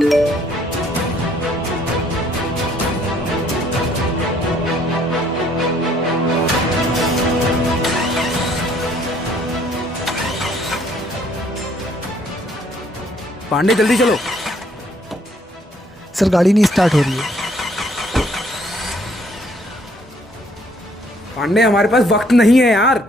पांडे जल्दी चलो। सर गाड़ी नहीं स्टार्ट हो रही है। पांडे हमारे पास वक्त नहीं है यार।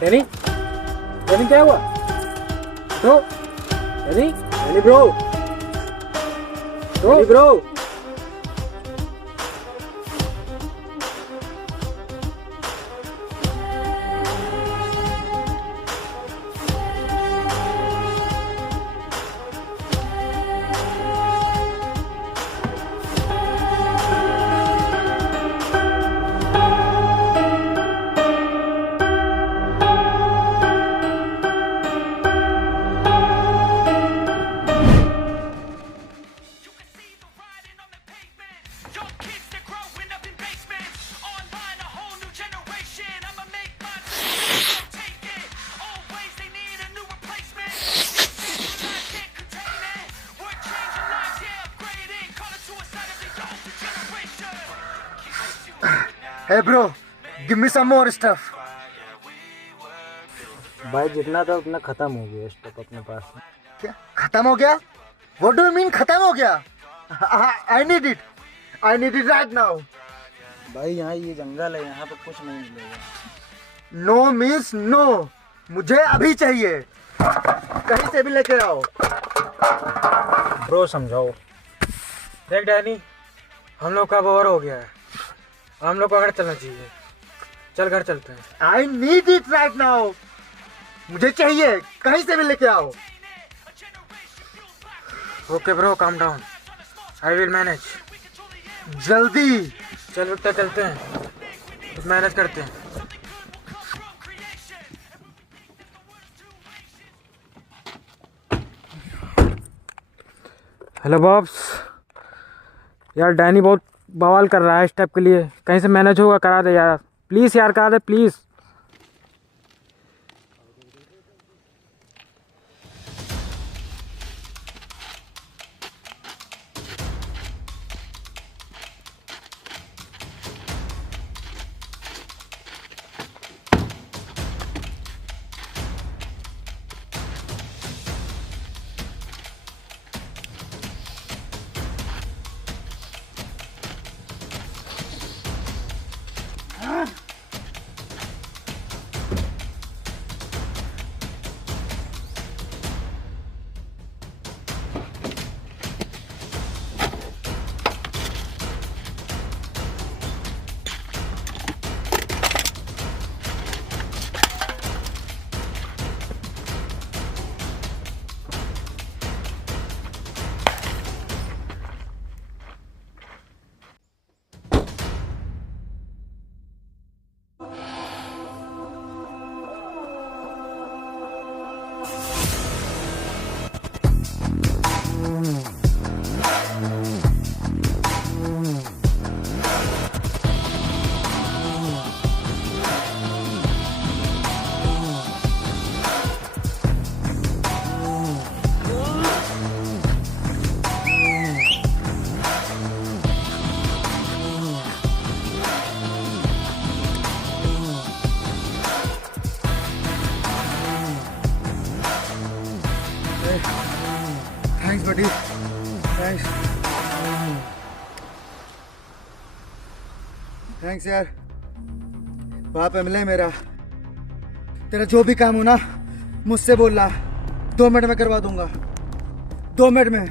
डैनी, डैनी क्या हुआ? तो Danny, Danny bro, Danny bro. Hey bro, give me some more stuff. भाई जितना था उतना खत्म हो गया स्टॉक अपने पास में। क्या खत्म हो गया? What do you mean खत्म हो गया? I need it. I need it right now. भाई यहाँ ये जंगल है, यहाँ पे कुछ नहीं मिलेगा। No means no. मुझे अभी चाहिए, कहीं से भी लेके आओ। ब्रो समझाओ। देख डैनी, हम लोग का ओवर हो गया है, हम लोग को घर चलना चाहिए। चल घर चलते हैं। I need it right now. मुझे चाहिए, कहीं से भी लेके आओ। Okay bro, calm down, I will manage. जल्दी। चल बेटा चलते हैं, कुछ मैनेज करते हैं। हेलो बॉब्स, यार डैनी बहुत बवाल कर रहा है इस टाइप के लिए, कहीं से मैनेज होगा करा दे यार, प्लीज़ यार करा दे प्लीज़। थैंक्स बडी, थैंक्स यार। बाप मिले मेरा, तेरा जो भी काम हो ना मुझसे बोल रहा, 2 मिनट में करवा दूंगा, 2 मिनट में।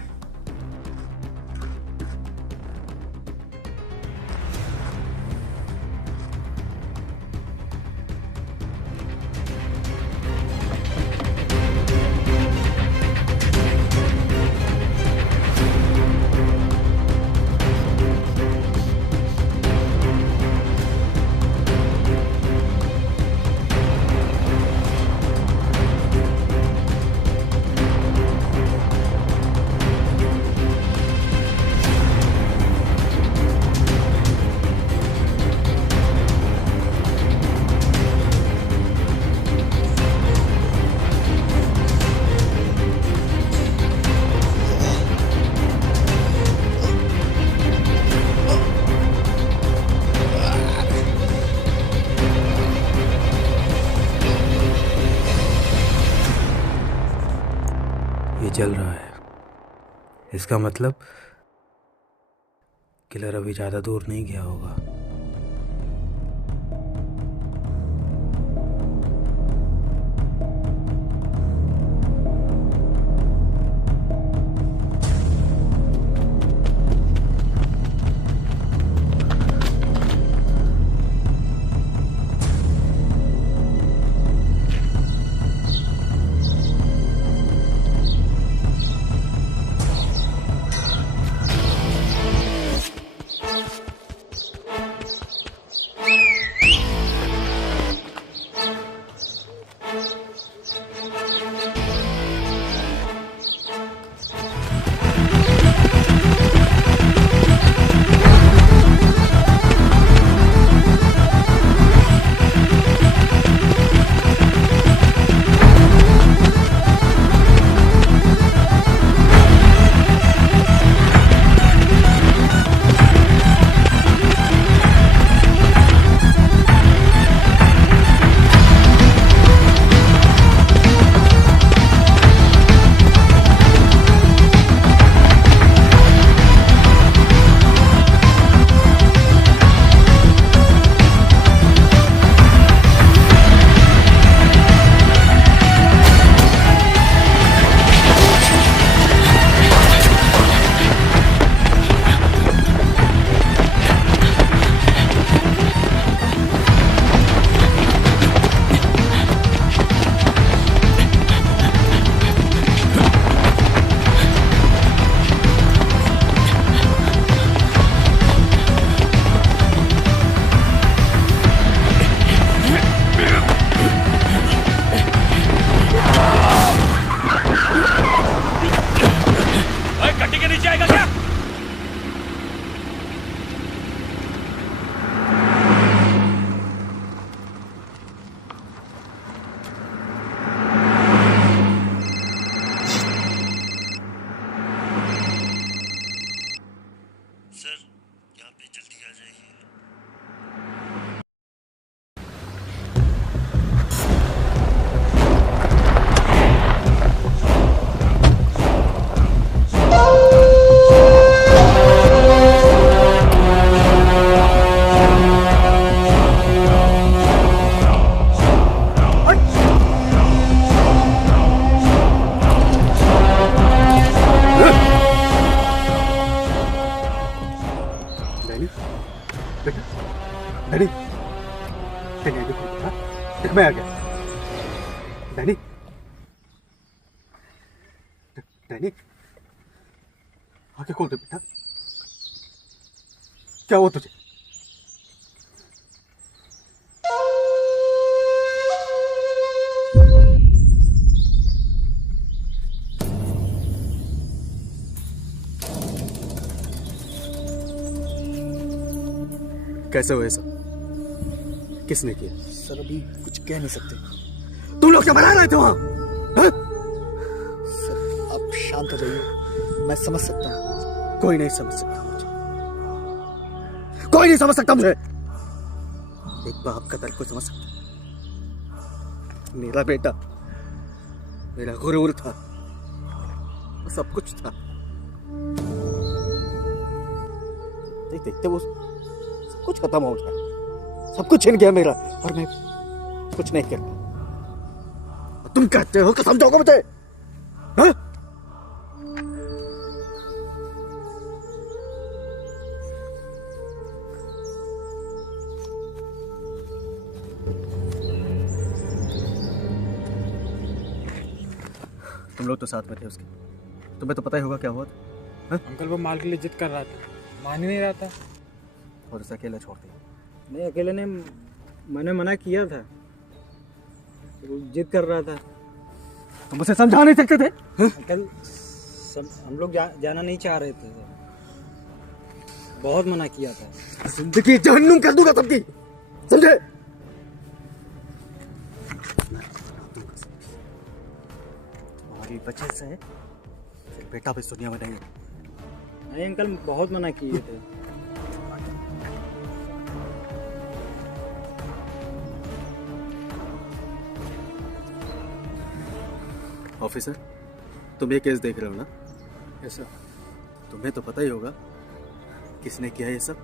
ये जल रहा है, इसका मतलब किलर अभी ज़्यादा दूर नहीं गया होगा। मैं आ गया। डैनी, डैनी, आंखें खोल दे बेटा। क्या हुआ तुझे? कैसे हुए सब? किसने किया? सर अभी कुछ कह नहीं सकते। तुम लोग क्या बना रहे थे वहां? सर आप शांत हो जाइए, मैं समझ सकता हूँ। कोई नहीं समझ सकता मुझे, कोई नहीं समझ सकता मुझे। एक बाप का दर्द को समझ सकता। मेरा बेटा, मेरा गुरूर था, सब कुछ था। देखते देखते वो सब कुछ खत्म हो गया, सब कुछ छिन गया मेरा, और मैं कुछ नहीं कर पाया। तुम कहते हो कि समझोगे मुझे? हाँ? तुम लोग तो साथ में थे उसके, तुम्हें तो पता ही होगा क्या हुआ था। अंकल वो माल के लिए जिद कर रहा था, मान ही नहीं रहा था। और उसे अकेला छोड़ दिया। नहीं, अकेले ने, मैंने मना किया था, वो जिद कर रहा था। तुम उसे समझा नहीं सकते थे? अंकल हम लोग जाना नहीं चाह रहे थे, बहुत मना किया था। जिंदगी जहन्नुम कर दूंगा सबकी, समझे? तुम्हारी वजह से फिर बेटा भी इस दुनिया में नहीं है। नहीं अंकल, बहुत मना किए थे। ऑफिसर, तुम ये केस देख रहे हो ना? ऐसा तुम्हें तो पता ही होगा किसने किया ये सब।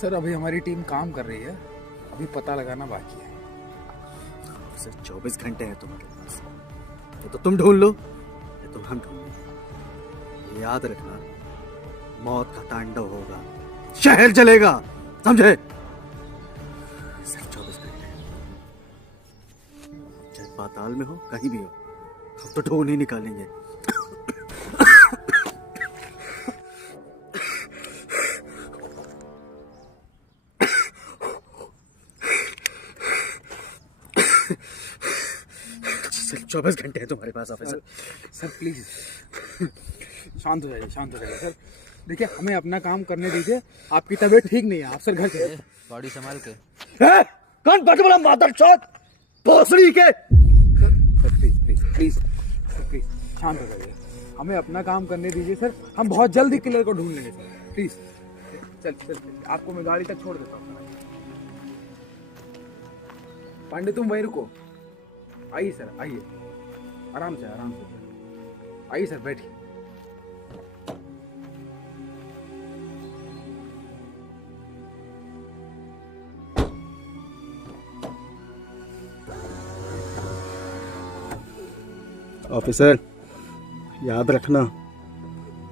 सर अभी हमारी टीम काम कर रही है, अभी पता लगाना बाकी है। ऑफिसर 24 घंटे हैं तुम्हारे पास, ये तो तुम ढूंढ लो या तो हम ढूंढ लो। याद रखना, मौत का तांडव होगा, शहर जलेगा, समझे? सिर्फ 24 घंटे, चाहे पाताल में हो कहीं भी हो, हम तो ढूंढ ही निकालेंगे। सिर्फ 24 घंटे हैं तुम्हारे पास ऑफिसर। सर प्लीज शांत हो जाइए, शांत हो जाइए सर। देखिए हमें अपना काम करने दीजिए, आपकी तबीयत ठीक नहीं है, आप सर घर चलिए। बॉडी संभाल के। कौन बात बोला मादरचोद भोसड़ी के? Sir please please please sir please शांत हो जाइए, हमें अपना काम करने दीजिए सर, हम बहुत जल्द ही किलर को ढूंढ लेंगे सर, प्लीज। चल आपको मैं गाड़ी तक छोड़ देता हूँ। पांडे तुम वहीं रुको, आइए सर आइए, आराम से आइए सर, बैठिए। ऑफिसर याद रखना,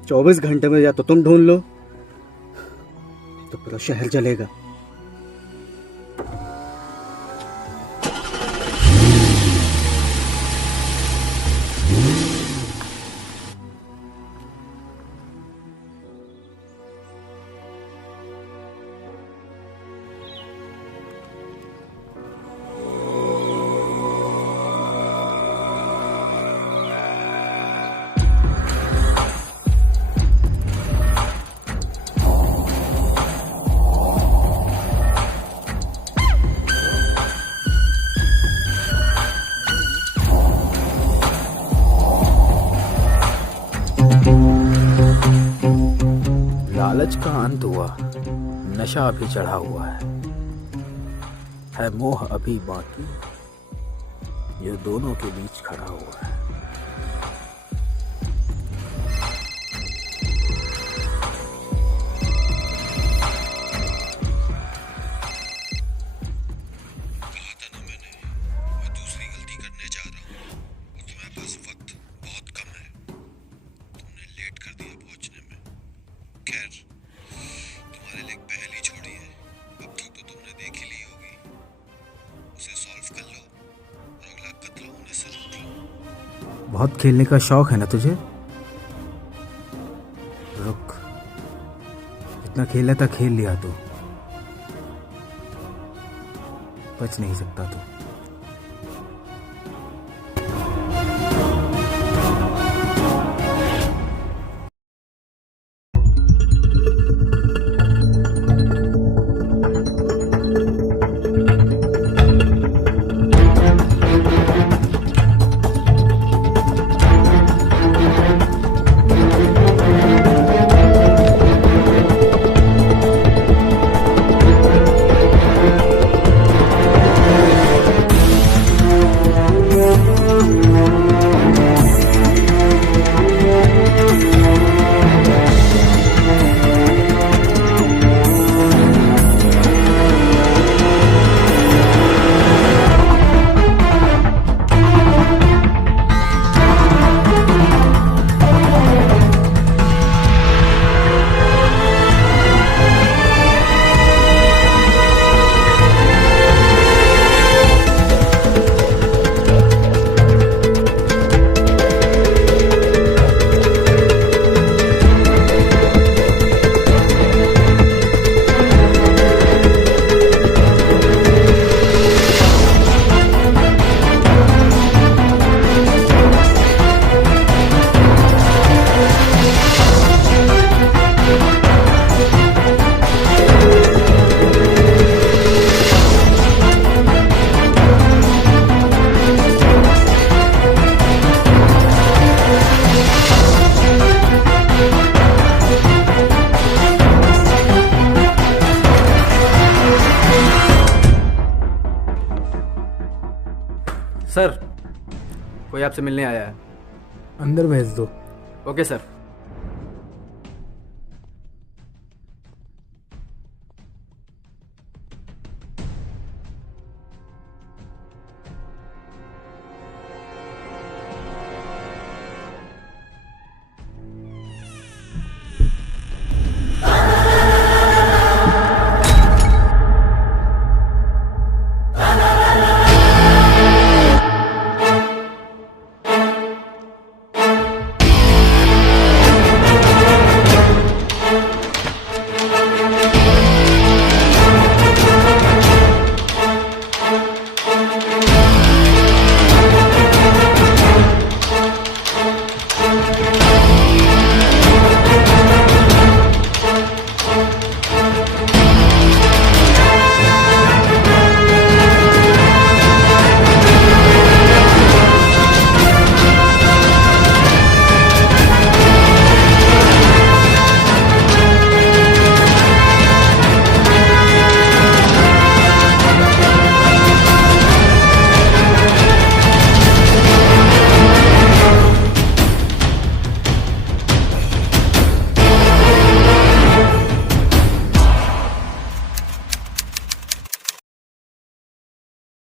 24 घंटे में या तो तुम ढूंढ लो तो पूरा शहर जलेगा। लालच का अंत हुआ, नशा अभी चढ़ा हुआ है मोह अभी बाकी, जो दोनों के बीच खड़ा हुआ है। तुम्हारे लिए एक पहेली छोड़ी है, अब तक तो तुमने देख ही ली होगी। उसे बहुत खेलने का शौक है ना तुझे? रुक, जितना खेला था खेल लिया तू, बच नहीं सकता तू। सर, कोई आपसे मिलने आया है। अंदर भेज दो। Okay sir.